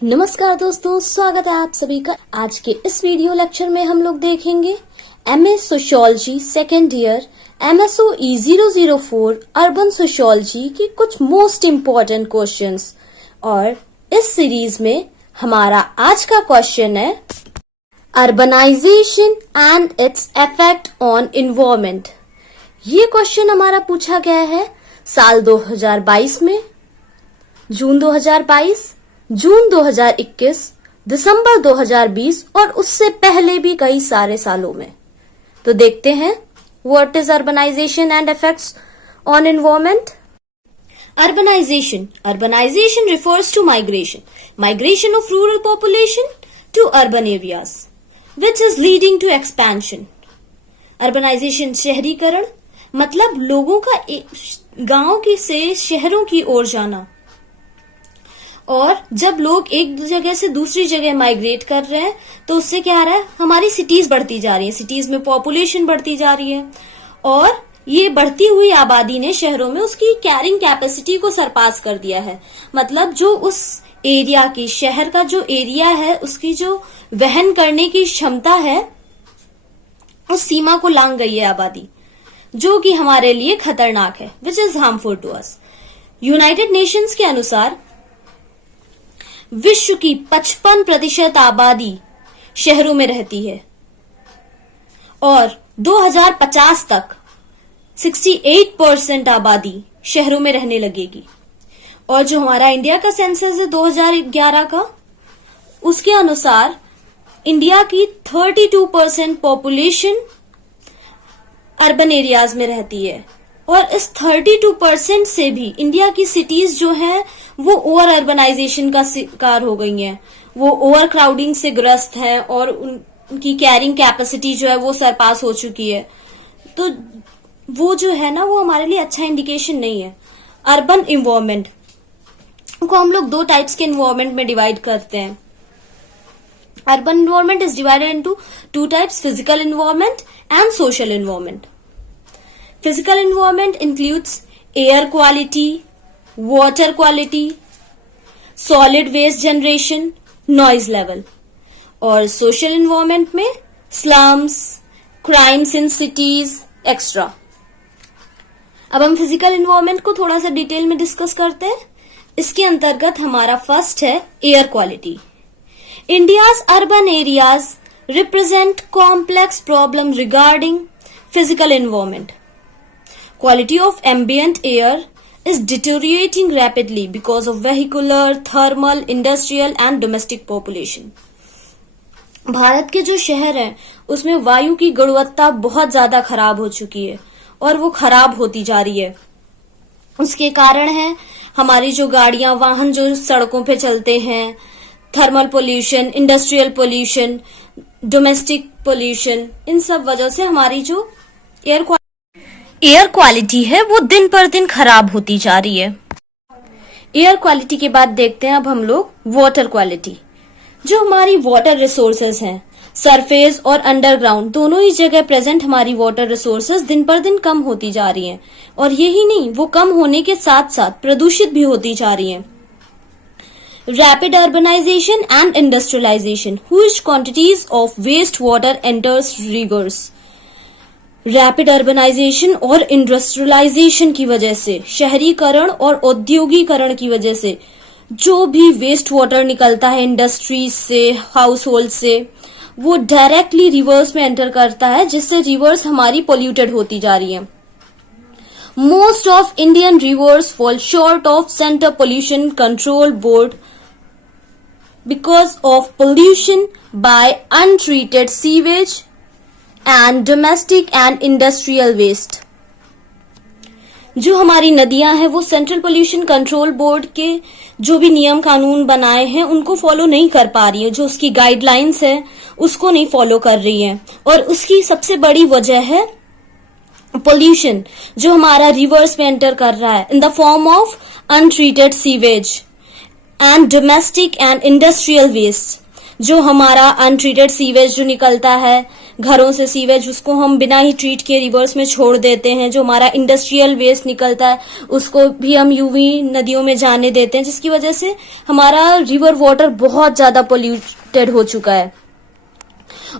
नमस्कार दोस्तों, स्वागत है आप सभी का। आज के इस वीडियो लेक्चर में हम लोग देखेंगे MA sociology second year MSOE 004 urban sociology की कुछ मोस्ट इम्पोर्टेंट क्वेश्चंस। और इस सीरीज में हमारा आज का क्वेश्चन है urbanisation and its effect on environment. ये क्वेश्चन हमारा पूछा गया है साल 2022 में, जून 2022, जून 2021, दिसंबर 2020 और उससे पहले भी कई सारे सालों में। तो देखते हैं what is urbanisation and effects on environment. Urbanization refers to migration of rural population to urban areas, which is leading to expansion. Urbanization शहरीकरण मतलब लोगों का गांव की से शहरों की ओर जाना। और जब लोग एक जगह से दूसरी जगह माइग्रेट कर रहे हैं तो उससे क्या आ रहा है, हमारी सिटीज बढ़ती जा रही है, सिटीज में पॉपुलेशन बढ़ती जा रही है और ये बढ़ती हुई आबादी ने शहरों में उसकी कैरिंग कैपेसिटी को सरपास कर दिया है। मतलब जो उस एरिया की, शहर का जो एरिया है, उसकी जो वहन करने की क्षमता है उस सीमा को लांघ गई है आबादी, जो कि हमारे लिए खतरनाक है, which is harmful to us. United Nations के अनुसार विश्व की 55% आबादी शहरों में रहती है और 2050 तक 68% आबादी शहरों में रहने लगेगी। और जो हमारा इंडिया का सेंसस है 2011 का, उसके अनुसार इंडिया की 32% पॉपुलेशन अर्बन एरियाज में रहती है और इस 32% से भी इंडिया की सिटीज जो हैं वो ओवर अर्बनाइजेशन का शिकार हो गई हैं, वो ओवर क्राउडिंग से ग्रस्त हैं और उनकी कैरिंग कैपेसिटी जो है वो सरपास हो चुकी है। तो वो जो है ना, वो हमारे लिए अच्छा इंडिकेशन नहीं है। अर्बन इन्वायरमेंट को हम लोग दो टाइप्स के इन्वायरमेंट में डिवाइड करते हैं। Urban environment is divided into two types, physical environment and social environment. Physical environment includes air quality, water quality, solid waste generation, noise level. और social environment में slums, crimes in cities, etc. अब हम physical environment को थोड़ा सा detail में discuss करते हैं। इसके अंतर्गत हमारा फर्स्ट है air quality. India's urban areas represent complex problem regarding physical environment. Quality of ambient air is deteriorating rapidly because of vehicular, thermal, industrial and domestic population. Bharat के जो शहर हैं उसमें वायु की गुणवत्ता बहुत ज्यादा खराब हो चुकी है और वो खराब होती जा रही है। उसके कारण है हमारी जो गाड़ियां, वाहन जो सड़कों पे चलते हैं, thermal pollution, industrial pollution, domestic pollution, इन सब वजह से हमारी जो एयर क्वालिटी है वो दिन पर दिन खराब होती जा रही है। एयर क्वालिटी के बाद देखते हैं अब हम लोग वाटर क्वालिटी। जो हमारी वाटर रिसोर्सेज हैं, सरफेस और अंडरग्राउंड दोनों ही जगह प्रेजेंट हमारी वाटर रिसोर्सेज दिन पर दिन कम होती जा रही हैं और यही नहीं, वो कम होने के साथ साथ प्रदूषित भी होती जा रही हैं। Rapid urbanisation and industrialisation, huge quantities of waste water enters rivers. Rapid urbanisation और इंडस्ट्रियलाइजेशन की वजह से, शहरीकरण और औद्योगिकरण की वजह से जो भी वेस्ट वाटर निकलता है इंडस्ट्रीज से, हाउस होल्ड से, वो डायरेक्टली रिवर्स में एंटर करता है, जिससे रिवर्स हमारी पोल्यूटेड होती जा रही है। Most of Indian rivers fall short of centre pollution control board because of pollution by untreated sewage and domestic and industrial waste. जो हमारी नदियां हैं वो सेंट्रल पोल्यूशन कंट्रोल बोर्ड के जो भी नियम कानून बनाए हैं उनको फॉलो नहीं कर पा रही है, जो उसकी गाइडलाइंस है उसको नहीं फॉलो कर रही है और उसकी सबसे बड़ी वजह है पोल्यूशन, जो हमारा रिवर्स में एंटर कर रहा है in the form of untreated sewage and domestic and industrial waste. जो हमारा अनट्रीटेड सीवेज जो निकलता है घरों से सीवेज, उसको हम बिना ही ट्रीट किए रिवर्स में छोड़ देते हैं। जो हमारा इंडस्ट्रियल वेस्ट निकलता है उसको भी हम यूवी नदियों में जाने देते हैं, जिसकी वजह से हमारा रिवर वाटर बहुत ज्यादा पोल्यूटेड हो चुका है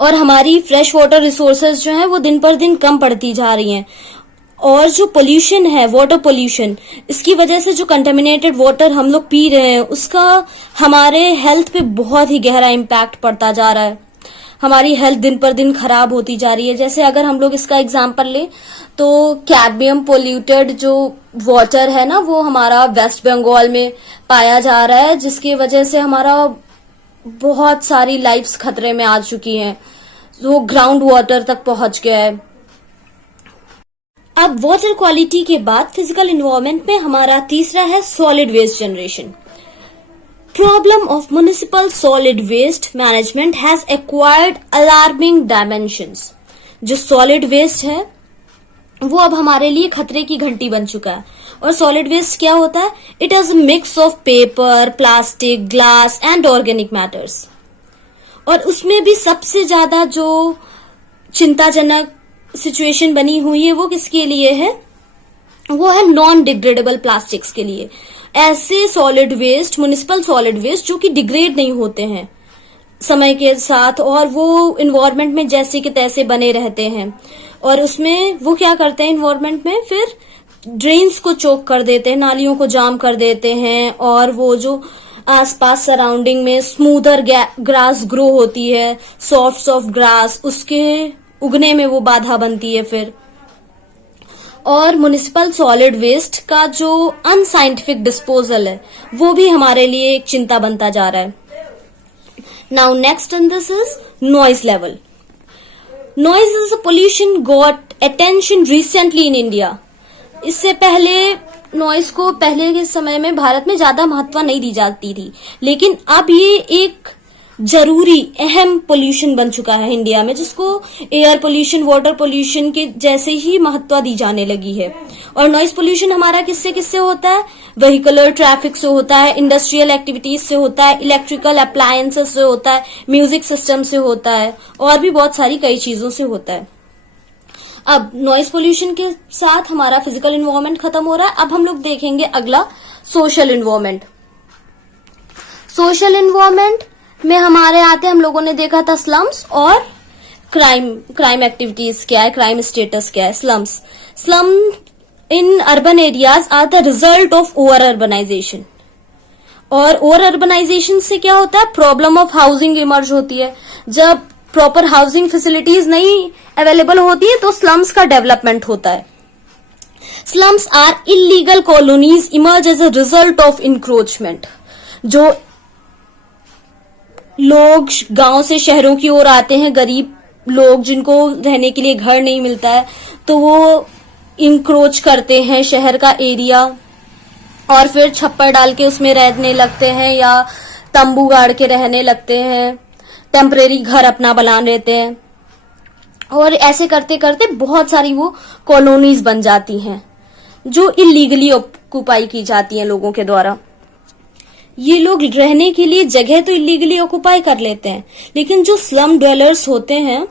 और हमारी फ्रेश वाटर रिसोर्सेज जो है वो दिन पर दिन कम पड़ती जा रही हैं। और जो पोल्यूशन है, वाटर पोल्यूशन, इसकी वजह से जो कंटेमिनेटेड वाटर हम लोग पी रहे हैं उसका हमारे हेल्थ पे बहुत ही गहरा इम्पैक्ट पड़ता जा रहा है। हमारी हेल्थ दिन पर दिन खराब होती जा रही है। जैसे अगर हम लोग इसका एग्जांपल ले तो कैडमियम पोल्यूटेड जो वाटर है ना, वो हमारा वेस्ट बंगाल में पाया जा रहा है, जिसकी वजह से हमारा बहुत सारी लाइफ्स खतरे में आ चुकी हैं। वो ग्राउंड वाटर तक पहुंच गया है। अब वाटर क्वालिटी के बाद फिजिकल एनवायरनमेंट में हमारा तीसरा है solid waste generation. Problem of municipal solid waste management has acquired alarming dimensions. जो सॉलिड वेस्ट है वो अब हमारे लिए खतरे की घंटी बन चुका है। और सॉलिड वेस्ट क्या होता है? It is a mix of paper, plastic, glass and organic matters. और उसमें भी सबसे ज्यादा जो चिंताजनक सिचुएशन बनी हुई है वो किसके लिए है? वो है नॉन डिग्रेडेबल प्लास्टिक्स के लिए। ऐसे solid waste, municipal solid waste जो कि डिग्रेड नहीं होते हैं समय के साथ और वो इन्वायरमेंट में जैसे के तैसे बने रहते हैं। और उसमें वो क्या करते हैं इन्वायरमेंट में, फिर ड्रेन्स को चोक कर देते हैं, नालियों को जाम कर देते हैं और वो जो आसपास सराउंडिंग में स्मूदर ग्रास ग्रो होती है, सॉफ्ट ग्रास, उसके उगने में वो बाधा बनती है फिर। और म्युनिसिपल सॉलिड वेस्ट का जो अनसाइंटिफिक डिस्पोजल है वो भी हमारे लिए एक चिंता बनता जा रहा है। Now next in this is noise level. Noise is a pollution got attention recently in India. इससे पहले नॉइज को पहले के समय में भारत में ज्यादा महत्व नहीं दी जाती थी, लेकिन अब ये एक जरूरी अहम पोल्यूशन बन चुका है इंडिया में, जिसको एयर पोल्यूशन, वाटर पोल्यूशन के जैसे ही महत्व दी जाने लगी है। और नॉइज पोल्यूशन हमारा किससे किससे होता है? व्हीकलर ट्रैफिक से होता है, इंडस्ट्रियल एक्टिविटीज से होता है, इलेक्ट्रिकल अप्लायंसेस से होता है, म्यूजिक सिस्टम से होता है और भी बहुत सारी कई चीजों से होता है। अब नॉइज पोल्यूशन के साथ हमारा फिजिकल एनवायरनमेंट खत्म हो रहा है। अब हम लोग देखेंगे अगला सोशल एनवायरनमेंट। सोशल एनवायरनमेंट में हमारे आते हम लोगों ने देखा था स्लम्स और क्राइम एक्टिविटीज क्या है, क्राइम स्टेटस क्या है। Slum in urban areas are the result of over urbanisation. और ओवर अर्बनाइजेशन से क्या होता है? प्रॉब्लम ऑफ हाउसिंग इमर्ज होती है। जब प्रॉपर हाउसिंग फैसिलिटीज नहीं अवेलेबल होती है तो स्लम्स का डेवलपमेंट होता है। Slums are illegal colonies emerge as a result of encroachment. जो लोग गांव से शहरों की ओर आते हैं, गरीब लोग जिनको रहने के लिए घर नहीं मिलता है, तो वो इंक्रोच करते हैं शहर का एरिया और फिर छप्पर डाल के उसमें रहने लगते हैं या तंबू गाड़ के रहने लगते हैं, टेम्परेरी घर अपना बना लेते हैं। और ऐसे करते करते बहुत सारी वो कॉलोनीज बन जाती हैं जो इलीगली ऑक्युपाई की जाती हैं लोगों के द्वारा। ये लोग रहने के लिए जगह तो इलीगली ऑक्युपाई कर लेते हैं, लेकिन जो स्लम ड्वेलर्स होते हैं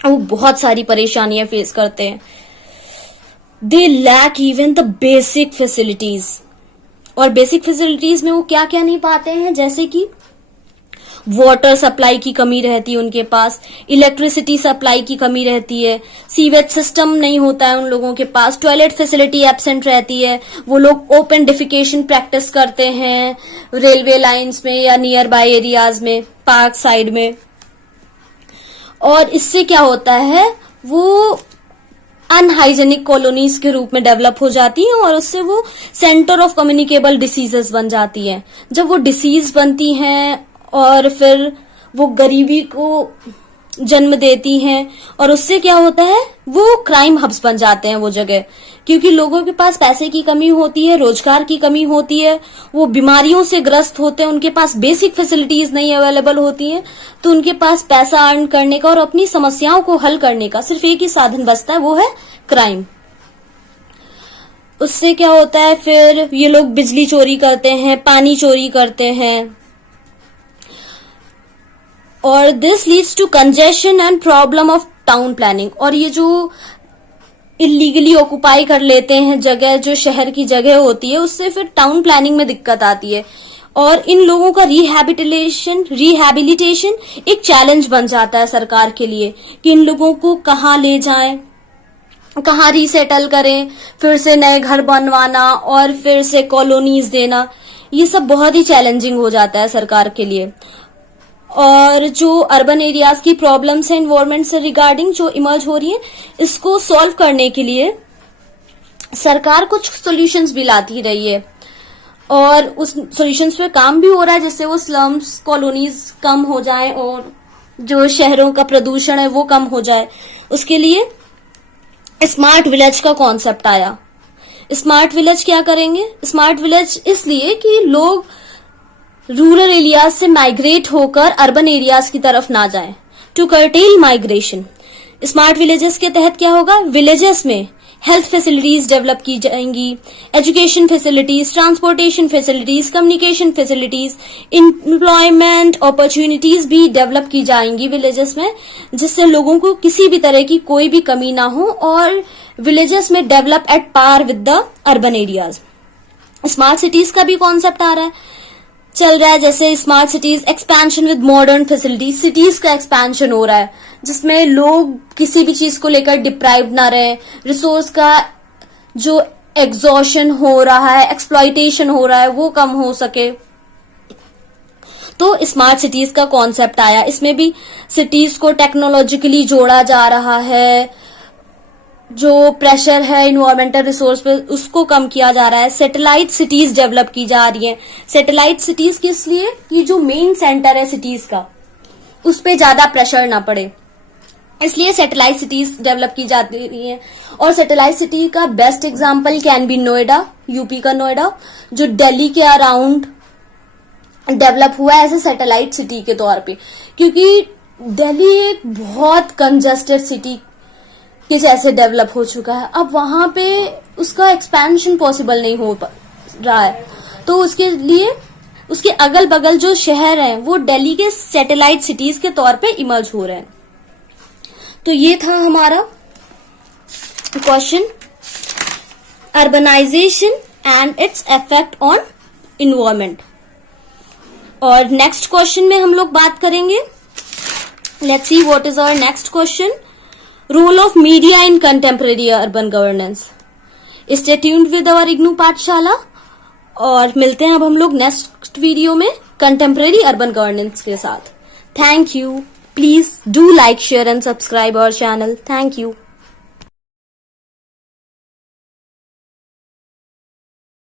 वो बहुत सारी परेशानियां फेस करते हैं। They lack even the basic facilities. और बेसिक फैसिलिटीज में वो क्या क्या नहीं पाते हैं, जैसे कि वाटर सप्लाई की कमी रहती है उनके पास, इलेक्ट्रिसिटी सप्लाई की कमी रहती है, सीवेज सिस्टम नहीं होता है उन लोगों के पास, टॉयलेट फैसिलिटी एब्सेंट रहती है। वो लोग ओपन डिफिकेशन प्रैक्टिस करते हैं रेलवे लाइंस में या नियर बाय एरियाज में, पार्क साइड में। और इससे क्या होता है, वो अनहाइजेनिक कॉलोनीज के रूप में डेवलप हो जाती हैं और उससे वो सेंटर ऑफ कम्युनिकेबल डिसीजेस बन जाती हैं। जब वो डिसीज बनती हैं और फिर वो गरीबी को जन्म देती हैं और उससे क्या होता है, वो क्राइम हब्स बन जाते हैं वो जगह, क्योंकि लोगों के पास पैसे की कमी होती है, रोजगार की कमी होती है, वो बीमारियों से ग्रस्त होते हैं, उनके पास बेसिक फैसिलिटीज नहीं अवेलेबल होती हैं, तो उनके पास पैसा अर्न करने का और अपनी समस्याओं को हल करने का सिर्फ एक ही साधन बचता है, वो है क्राइम। उससे क्या होता है, फिर ये लोग बिजली चोरी करते हैं, पानी चोरी करते हैं और this leads to congestion and problem of town planning. और ये जो इलीगली ऑक्युपाई कर लेते हैं जगह, जो शहर की जगह होती है, उससे फिर टाउन प्लानिंग में दिक्कत आती है और इन लोगों का रिहैबिलिटेशन एक चैलेंज बन जाता है सरकार के लिए कि इन लोगों को कहाँ ले जाएं, कहाँ रीसेटल करें, फिर से नए घर बनवाना और फिर से कॉलोनीज देना, ये सब बहुत ही चैलेंजिंग हो जाता है सरकार के लिए। और जो अर्बन एरियाज की प्रॉब्लम्स हैं एनवायरमेंट से रिगार्डिंग जो इमर्ज हो रही है, इसको सॉल्व करने के लिए सरकार कुछ सॉल्यूशंस भी लाती रही है और उस सॉल्यूशंस पे काम भी हो रहा है, जिससे वो स्लम्स कॉलोनीज कम हो जाए और जो शहरों का प्रदूषण है वो कम हो जाए। उसके लिए स्मार्ट विलेज का कॉन्सेप्ट आया। स्मार्ट विलेज क्या करेंगे? स्मार्ट विलेज इसलिए कि लोग रूरल एरियाज से माइग्रेट होकर अर्बन एरियाज की तरफ ना जाएं, to curtail migration. Smart villages के तहत क्या होगा? विलेजेस में हेल्थ फैसिलिटीज डेवलप की जाएंगी, education facilities, transportation facilities, communication facilities, employment opportunities भी डेवलप की जाएंगी विलेजेस में, जिससे लोगों को किसी भी तरह की कोई भी कमी ना हो और विलेजेस में develop at par with the urban areas. Smart cities का भी कॉन्सेप्ट आ रहा है, चल रहा है, जैसे smart cities expansion with modern facilities. Cities का एक्सपेंशन हो रहा है जिसमें लोग किसी भी चीज को लेकर डिप्राइव ना रहे, रिसोर्स का जो एग्जॉशन हो रहा है, एक्सप्लॉइटेशन हो रहा है, वो कम हो सके। तो स्मार्ट सिटीज का कॉन्सेप्ट आया। इसमें भी सिटीज को टेक्नोलॉजिकली जोड़ा जा रहा है, जो प्रेशर है इन्वायरमेंटल रिसोर्स पे उसको कम किया जा रहा है। सैटेलाइट सिटीज डेवलप की जा रही हैं। सैटेलाइट सिटीज किस लिए? कि जो मेन सेंटर है सिटीज का उस पे ज्यादा प्रेशर ना पड़े, इसलिए सैटेलाइट सिटीज डेवलप की जाती रही हैं। और सैटेलाइट सिटी का best example can be Noida, UP का नोएडा, जो दिल्ली के अराउंड डेवलप हुआ है एज ए सैटेलाइट सिटी के तौर पे, क्योंकि दिल्ली एक बहुत कंजेस्टेड सिटी के जैसे डेवलप हो चुका है। अब वहां पे उसका एक्सपेंशन पॉसिबल नहीं हो रहा है, तो उसके लिए उसके अगल बगल जो शहर हैं वो दिल्ली के सैटेलाइट सिटीज के तौर पे इमर्ज हो रहे हैं। तो ये था हमारा question, urbanisation and its effect on environment. और नेक्स्ट क्वेश्चन में हम लोग बात करेंगे, let's see what is our next question, role of media in contemporary urban governance. Stay tuned with our IGNOU Pathshala और मिलते हैं अब हम लोग नेक्स्ट वीडियो में कंटेम्परेरी अर्बन गवर्नेंस के साथ। Thank you. Please do like, share and subscribe our channel. Thank you.